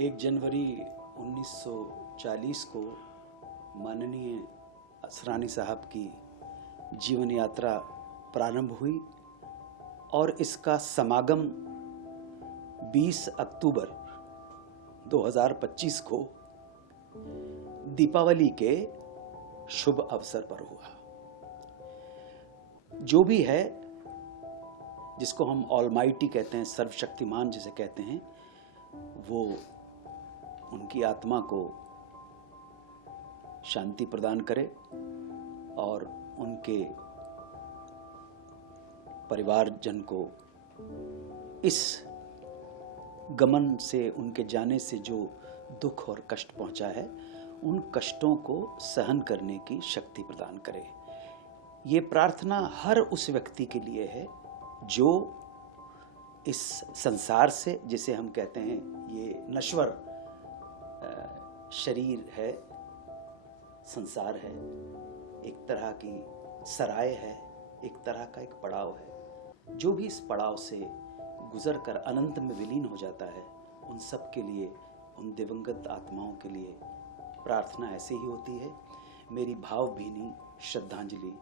1 जनवरी 1940 को माननीय असरानी साहब की जीवन यात्रा प्रारंभ हुई और इसका समागम 20 अक्टूबर 2025 को दीपावली के शुभ अवसर पर हुआ। जो भी है, जिसको हम ऑलमाइटी कहते हैं, सर्वशक्तिमान जिसे कहते हैं, वो उनकी आत्मा को शांति प्रदान करे और उनके परिवारजन को इस गमन से, उनके जाने से जो दुख और कष्ट पहुंचा है, उन कष्टों को सहन करने की शक्ति प्रदान करे। ये प्रार्थना हर उस व्यक्ति के लिए है जो इस संसार से, जिसे हम कहते हैं ये नश्वर शरीर है, संसार है, एक तरह की सराय है, एक तरह का एक पड़ाव है। जो भी इस पड़ाव से गुजर कर अनंत में विलीन हो जाता है, उन सब के लिए, उन दिवंगत आत्माओं के लिए प्रार्थना ऐसे ही होती है। मेरी भावभीनी श्रद्धांजलि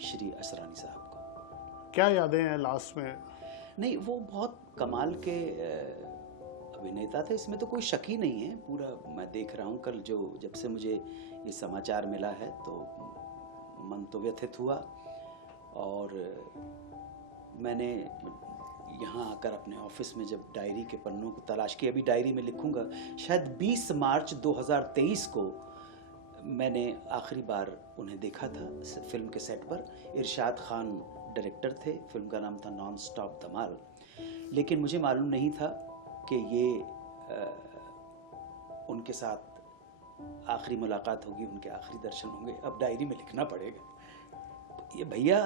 श्री असरानी साहब को। क्या यादें हैं लास्ट में? नहीं, वो बहुत कमाल के अभिनेता थे, इसमें तो कोई शक ही नहीं है। पूरा मैं देख रहा हूँ, कल जब से मुझे ये समाचार मिला है तो मन तो व्यथित हुआ। और मैंने यहाँ आकर अपने ऑफिस में जब डायरी के पन्नों को तलाश की, अभी डायरी में लिखूंगा, शायद 20 मार्च 2023 को मैंने आखिरी बार उन्हें देखा था फिल्म के सेट पर। इरशाद खान डायरेक्टर थे, फिल्म का नाम था नॉन स्टॉप धमाल। लेकिन मुझे मालूम नहीं था कि ये उनके साथ आखिरी मुलाकात होगी, उनके आखिरी दर्शन होंगे। अब डायरी में लिखना पड़ेगा। ये भैया,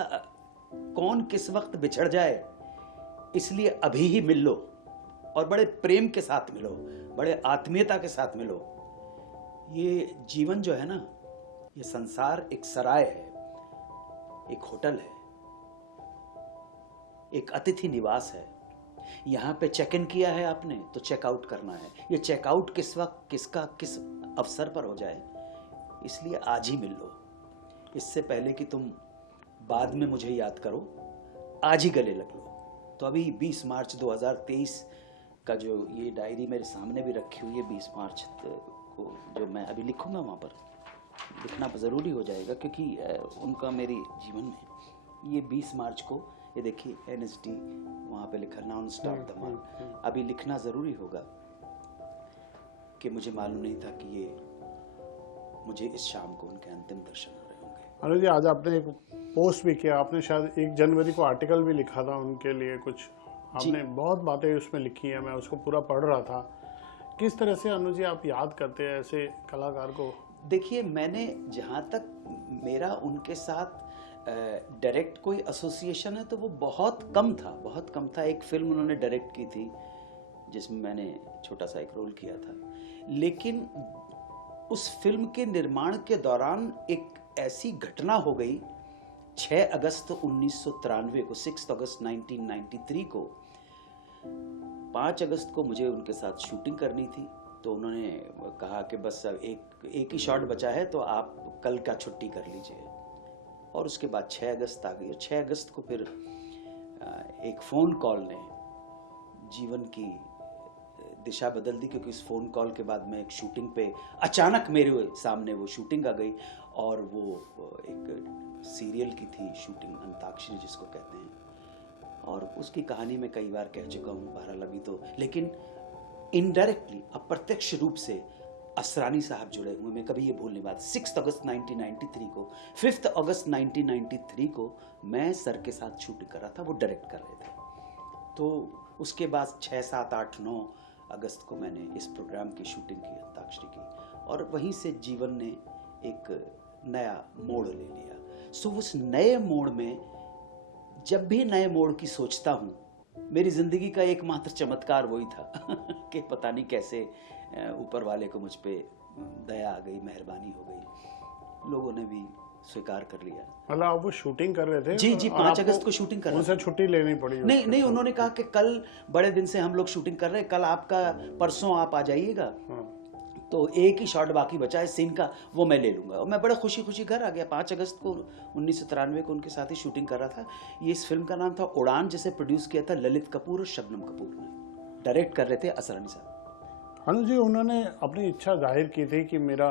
कौन किस वक्त बिछड़ जाए, इसलिए अभी ही मिल लो और बड़े प्रेम के साथ मिलो, बड़े आत्मीयता के साथ मिलो। ये जीवन जो है ना, ये संसार एक सराय है, एक होटल है, एक अतिथि निवास है। यहां पे चेक इन किया है आपने तो चेकआउट करना है। ये चेकआउट किस वक्त, किसका, किस अवसर पर हो जाए, इसलिए आज ही मिल लो। इससे पहले कि तुम बाद में मुझे याद करो, आज ही गले लग लो। तो अभी 20 मार्च 2023 का जो ये डायरी मेरे सामने भी रखी हुई है, 20 मार्च को जो मैं अभी लिखूंगा, वहाँ पर लिखना ज़रूरी हो जाएगा, क्योंकि उनका मेरे जीवन में ये 20 मार्च को, ये देखिए NSD वहाँ पे लिखा, नॉन स्टॉप धमाल। अभी लिखना ज़रूरी होगा कि मुझे मालूम नहीं था कि ये मुझे इस शाम को उनके अंतिम दर्शन हो रहे होंगे। अनुज जी, आज आपने एक पोस्ट भी किया, आपने शायद 1 जनवरी को आर्टिकल भी लिखा था उनके लिए कुछ, आपने बहुत बातें उसमें लिखी हैं, मैं उसको पूरा पढ़ रहा था। किस तरह से अनुज जी आप याद करते हैं ऐसे कलाकार को? देखिए, मैंने जहाँ तक मेरा उनके साथ डायरेक्ट कोई एसोसिएशन है तो वो बहुत कम था। एक फिल्म उन्होंने डायरेक्ट की थी जिसमें मैंने छोटा सा एक रोल किया था। लेकिन उस फिल्म के निर्माण के दौरान एक ऐसी घटना हो गई, 6 अगस्त 1993 को, 6 अगस्त 1993 को, 5 अगस्त को मुझे उनके साथ शूटिंग करनी थी। तो उन्होंने कहा कि बस एक ही शॉट बचा है तो आप कल का छुट्टी कर लीजिए। और उसके बाद 6 अगस्त आ गई। 6 अगस्त को फिर एक फ़ोन कॉल ने जीवन की दिशा बदल दी, क्योंकि इस फ़ोन कॉल के बाद मैं एक शूटिंग पे, अचानक मेरे सामने वो शूटिंग आ गई। और वो एक सीरियल की थी शूटिंग, अंताक्षरी जिसको कहते हैं। और उसकी कहानी मैं कई बार कह चुका हूँ, बहरहाल अभी तो, लेकिन इनडायरेक्टली, अप्रत्यक्ष रूप से असरानी साहब जुड़े हुए, मैं कभी ये भूल नहीं बात। 6 अगस्त 1993 को, 5 अगस्त 1993 को मैं सर के साथ शूटिंग कर रहा था, वो डायरेक्ट कर रहे थे। तो उसके बाद 6, 7, 8, 9 अगस्त को मैंने इस प्रोग्राम की शूटिंग की, अंताक्षरी की। और वहीं से जीवन ने एक नया मोड़ ले लिया। सो उस नए मोड़ में, जब भी नए मोड़ की सोचता हूँ, मेरी जिंदगी का एकमात्र चमत्कार वही था कि पता नहीं कैसे ऊपर वाले को मुझ पे दया आ गई, मेहरबानी हो गई। लोगों ने भी स्वीकार कर लिया। मतलब आप वो शूटिंग कर रहे थे? जी जी, और 5 आपको अगस्त को शूटिंग कर रहे उनसे थे। छुट्टी लेनी पड़ी नहीं उसके नहीं, साथ? उन्होंने कहा कि कल बड़े दिन से हम लोग शूटिंग कर रहे हैं, कल आपका, परसों आप आ जाइएगा, हाँ। तो एक ही शॉट बाकी बचा है सीन का, वो मैं ले लूंगा। और मैं बड़ा खुशी खुशी घर आ गया। 5 अगस्त को 1993 को उनके साथ ही शूटिंग कर रहा था। ये इस फिल्म का नाम था उड़ान, जिसे प्रोड्यूस किया था ललित कपूर और शबनम कपूर ने। डायरेक्ट कर रहे थे असरानी साहब। अनुज जी, उन्होंने अपनी इच्छा जाहिर की थी कि मेरा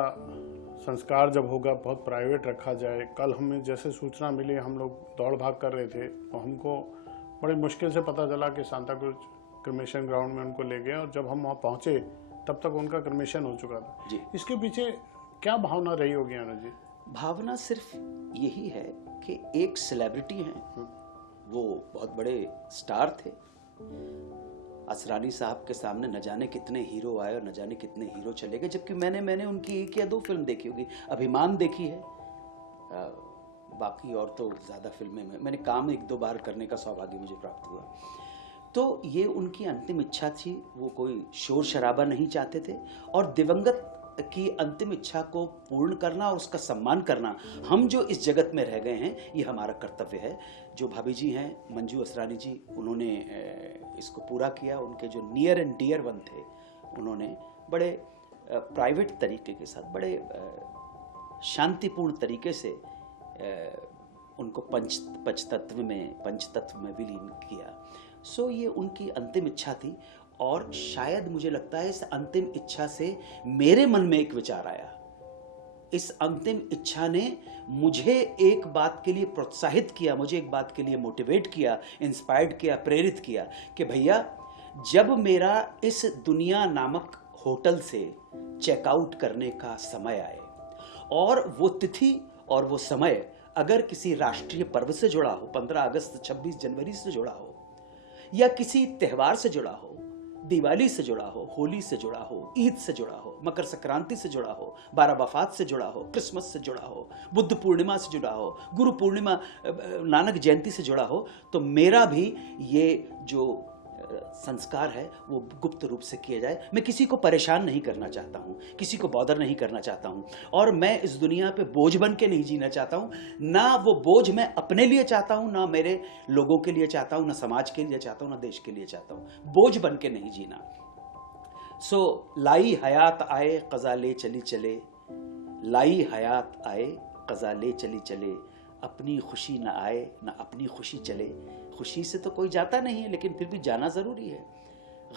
संस्कार जब होगा बहुत प्राइवेट रखा जाए। कल हमें जैसे सूचना मिली, हम लोग दौड़ भाग कर रहे थे, तो हमको बड़ी मुश्किल से पता चला कि सांता क्रूज क्रिमेशन ग्राउंड में उनको ले गए, और जब हम वहाँ पहुँचे तब तक उनका क्रिमेशन हो चुका था। जी। इसके पीछे क्या भावना रही होगी अनुज जी? भावना सिर्फ यही है कि एक सेलिब्रिटी हैं, वो बहुत बड़े स्टार थे। असरानी साहब के सामने न जाने कितने हीरो आए और न जाने कितने हीरो चले गए, जबकि मैंने उनकी 1 या 2 फिल्म देखी होगी। अभिमान देखी है, बाकी और तो ज़्यादा फिल्में में मैंने काम 1-2 बार करने का सौभाग्य मुझे प्राप्त हुआ। तो ये उनकी अंतिम इच्छा थी, वो कोई शोर शराबा नहीं चाहते थे, और दिवंगत की अंतिम इच्छा को पूर्ण करना और उसका सम्मान करना, हम जो इस जगत में रह गए हैं, ये हमारा कर्तव्य है। जो भाभी जी हैं मंजू असरानी जी, उन्होंने इसको पूरा किया। उनके जो नियर एंड डियर वन थे, उन्होंने बड़े प्राइवेट तरीके के साथ, बड़े शांतिपूर्ण तरीके से उनको पंचतत्व में विलीन किया। सो ये उनकी अंतिम इच्छा थी, और शायद मुझे लगता है इस अंतिम इच्छा से मेरे मन में एक विचार आया। इस अंतिम इच्छा ने मुझे एक बात के लिए प्रोत्साहित किया, मुझे एक बात के लिए मोटिवेट किया, इंस्पायर्ड किया, प्रेरित किया कि भैया, जब मेरा इस दुनिया नामक होटल से चेकआउट करने का समय आए, और वो तिथि और वो समय अगर किसी राष्ट्रीय पर्व से जुड़ा हो, 15 अगस्त 26 जनवरी से जुड़ा हो, या किसी त्यौहार से जुड़ा हो, दिवाली से जुड़ा हो, होली से जुड़ा हो, ईद से जुड़ा हो, मकर संक्रांति से जुड़ा हो, 12 वफात से जुड़ा हो, क्रिसमस से जुड़ा हो, बुद्ध पूर्णिमा से जुड़ा हो, गुरु पूर्णिमा, नानक जयंती से जुड़ा हो, तो मेरा भी ये जो संस्कार है वो गुप्त रूप से किया जाए। मैं किसी को परेशान नहीं करना चाहता हूँ, किसी को बॉदर नहीं करना चाहता हूँ, और मैं इस दुनिया पे बोझ बन के नहीं जीना चाहता हूँ। ना वो बोझ मैं अपने लिए चाहता हूँ, ना मेरे लोगों के लिए चाहता हूँ, ना समाज के लिए चाहता हूँ, ना देश के लिए चाहता हूँ। बोझ बन के नहीं जीना। सो लाई हयात आए कज़ा ले चली चले, लाई हयात आए कज़ा ले चली चले, अपनी खुशी ना आए ना अपनी खुशी चले। खुशी से तो कोई जाता नहीं है, लेकिन फिर भी जाना ज़रूरी है।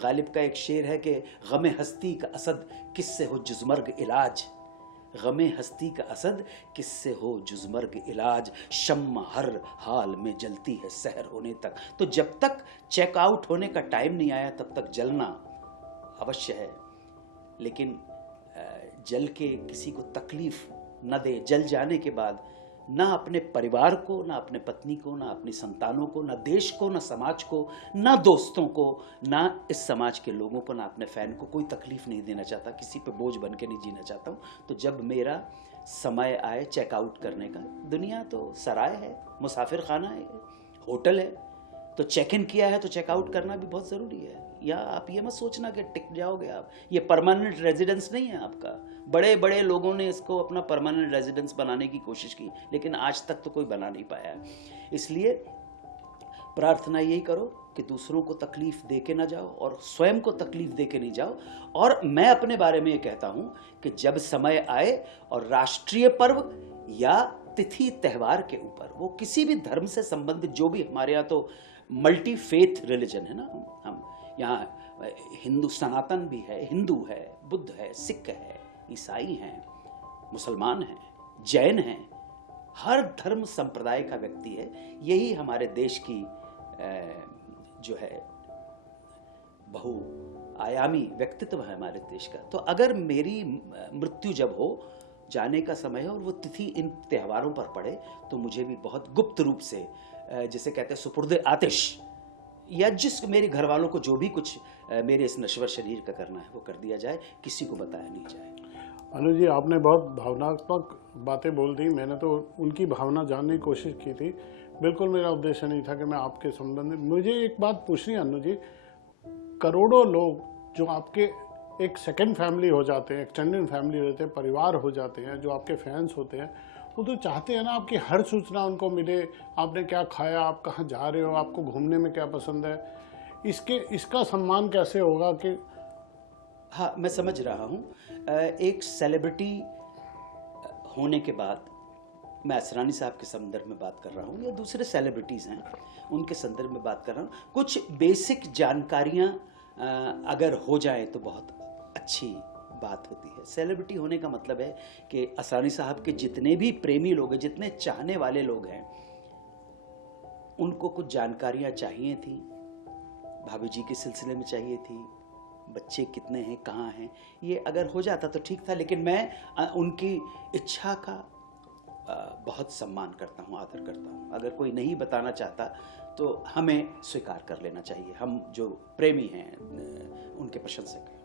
गालिब का एक शेर है कि गमे हस्ती का असद किससे हो जुज़मर्ग इलाज, गमे हस्ती का असद किससे हो जुज़मर्ग इलाज, शम्मा हर हाल में जलती है सहर होने तक। तो जब तक चेकआउट होने का टाइम नहीं आया, तब तक जलना अवश्य है, लेकिन जल के किसी को तकलीफ न दे। जल जाने के बाद ना अपने परिवार को, ना अपने पत्नी को, ना अपनी संतानों को, ना देश को, ना समाज को, ना दोस्तों को, ना इस समाज के लोगों को, ना अपने फैन को कोई तकलीफ नहीं देना चाहता, किसी पे बोझ बन के नहीं जीना चाहता हूँ। तो जब मेरा समय आए चेकआउट करने का, दुनिया तो सराय है, मुसाफिर खाना है, होटल है, तो चेक इन किया है तो चेकआउट करना भी बहुत ज़रूरी है। या आप ये मत सोचना कि टिक जाओगे आप, ये परमानेंट रेजिडेंस नहीं है आपका। बड़े बड़े लोगों ने इसको अपना परमानेंट रेजिडेंस बनाने की कोशिश की, लेकिन आज तक तो कोई बना नहीं पाया है। इसलिए प्रार्थना यही करो कि दूसरों को तकलीफ दे के ना जाओ और स्वयं को तकलीफ दे के नहीं जाओ। और मैं अपने बारे में ये कहता हूँ कि जब समय आए और राष्ट्रीय पर्व या तिथि त्यौहार के ऊपर, वो किसी भी धर्म से संबंधित, जो भी हमारे यहाँ तो मल्टी फेथ रिलीजन है ना, हम यहाँ हिंदू सनातन भी है, हिंदू है, बुद्ध है, सिख है, ईसाई हैं, मुसलमान हैं, जैन हैं, हर धर्म संप्रदाय का व्यक्ति है। यही हमारे देश की जो है बहुआयामी व्यक्तित्व है हमारे देश का। तो अगर मेरी मृत्यु जब हो, जाने का समय है और वो तिथि इन त्योहारों पर पड़े, तो मुझे भी बहुत गुप्त रूप से, जिसे कहते हैं सुपुर्द आतिश, या जिस मेरे घर वालों को जो भी कुछ मेरे इस नश्वर शरीर का करना है वो कर दिया जाए, किसी को बताया नहीं जाए। अनुज जी, आपने बहुत भावनात्मक बातें बोल दी। मैंने तो उनकी भावना जानने की कोशिश की थी। बिल्कुल मेरा उद्देश्य नहीं था कि मैं आपके संबंध में। मुझे एक बात पूछनी है अनुज जी, करोड़ों लोग जो आपके एक सेकंड फैमिली हो जाते हैं, एक्सटेंडेड फैमिली होते हैं, परिवार हो जाते हैं, जो आपके फैंस होते हैं, वो तो चाहते हैं ना आपकी हर सूचना उनको मिले, आपने क्या खाया, आप कहाँ जा रहे हो, आपको घूमने में क्या पसंद है। इसका सम्मान कैसे होगा कि हाँ, मैं समझ रहा हूँ। एक सेलिब्रिटी होने के बाद, मैं असरानी साहब के संदर्भ में बात कर रहा हूँ या दूसरे सेलिब्रिटीज़ हैं उनके संदर्भ में बात कर रहा हूँ, कुछ बेसिक जानकारियाँ अगर हो जाए तो बहुत अच्छी बात होती है। सेलिब्रिटी होने का मतलब है कि असरानी साहब के जितने भी प्रेमी लोग हैं, जितने चाहने वाले लोग हैं, उनको कुछ जानकारियाँ चाहिए थी, भाभी जी के सिलसिले में चाहिए थी, बच्चे कितने हैं, कहाँ हैं, ये अगर हो जाता तो ठीक था। लेकिन मैं उनकी इच्छा का बहुत सम्मान करता हूँ, आदर करता हूँ। अगर कोई नहीं बताना चाहता तो हमें स्वीकार कर लेना चाहिए, हम जो प्रेमी हैं उनके प्रशंसक हैं।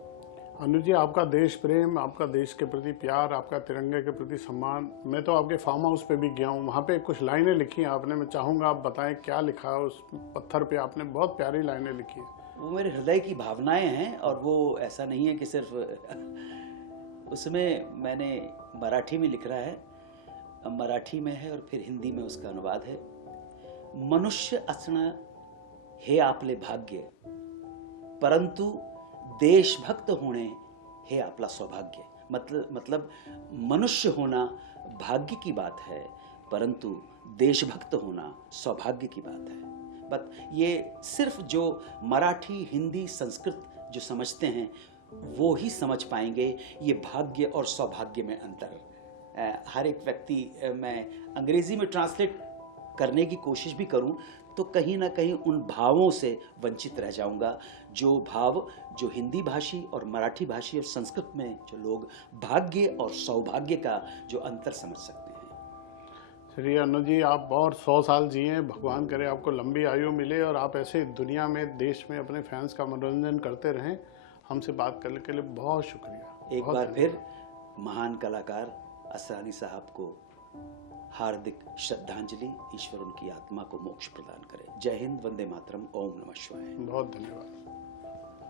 अनुज जी, आपका देश प्रेम, आपका देश के प्रति प्यार, आपका तिरंगे के प्रति सम्मान, मैं तो आपके फार्म हाउस पे भी गया हूँ, वहाँ पे कुछ लाइनें लिखी हैं आपने, मैं चाहूँगा आप बताएं क्या लिखा है उस पत्थर पे। आपने बहुत प्यारी लाइनें लिखी है। वो मेरे हृदय की भावनाएं हैं, और वो ऐसा नहीं है कि सिर्फ उसमें मैंने मराठी में लिख रहा है, मराठी में है और फिर हिंदी में उसका अनुवाद है। मनुष्य असणं हे आपले भाग्य, परंतु देशभक्त होणे हे आपला सौभाग्य। मतलब मनुष्य होना भाग्य की बात है, परंतु देशभक्त होना सौभाग्य की बात है। बट ये सिर्फ जो मराठी, हिंदी, संस्कृत जो समझते हैं वो ही समझ पाएंगे ये भाग्य और सौभाग्य में अंतर। हर एक व्यक्ति, मैं अंग्रेजी में ट्रांसलेट करने की कोशिश भी करूं तो कहीं ना कहीं उन भावों से वंचित रह जाऊंगा, जो भाव जो हिंदी भाषी और मराठी भाषी और संस्कृत में जो लोग भाग्य और सौभाग्य का जो अंतर समझ सकते हैं। चलिए अनुज जी, आप और 100 साल जिए, भगवान करे आपको लंबी आयु मिले और आप ऐसे दुनिया में, देश में अपने फैंस का मनोरंजन करते रहें। हमसे बात करने के लिए बहुत शुक्रिया। एक बार फिर महान कलाकार असरानी साहब को हार्दिक श्रद्धांजलि। ईश्वर उनकी आत्मा को मोक्ष प्रदान करे। जय हिंद, वंदे मातरम, ओम नमः शिवाय। बहुत धन्यवाद।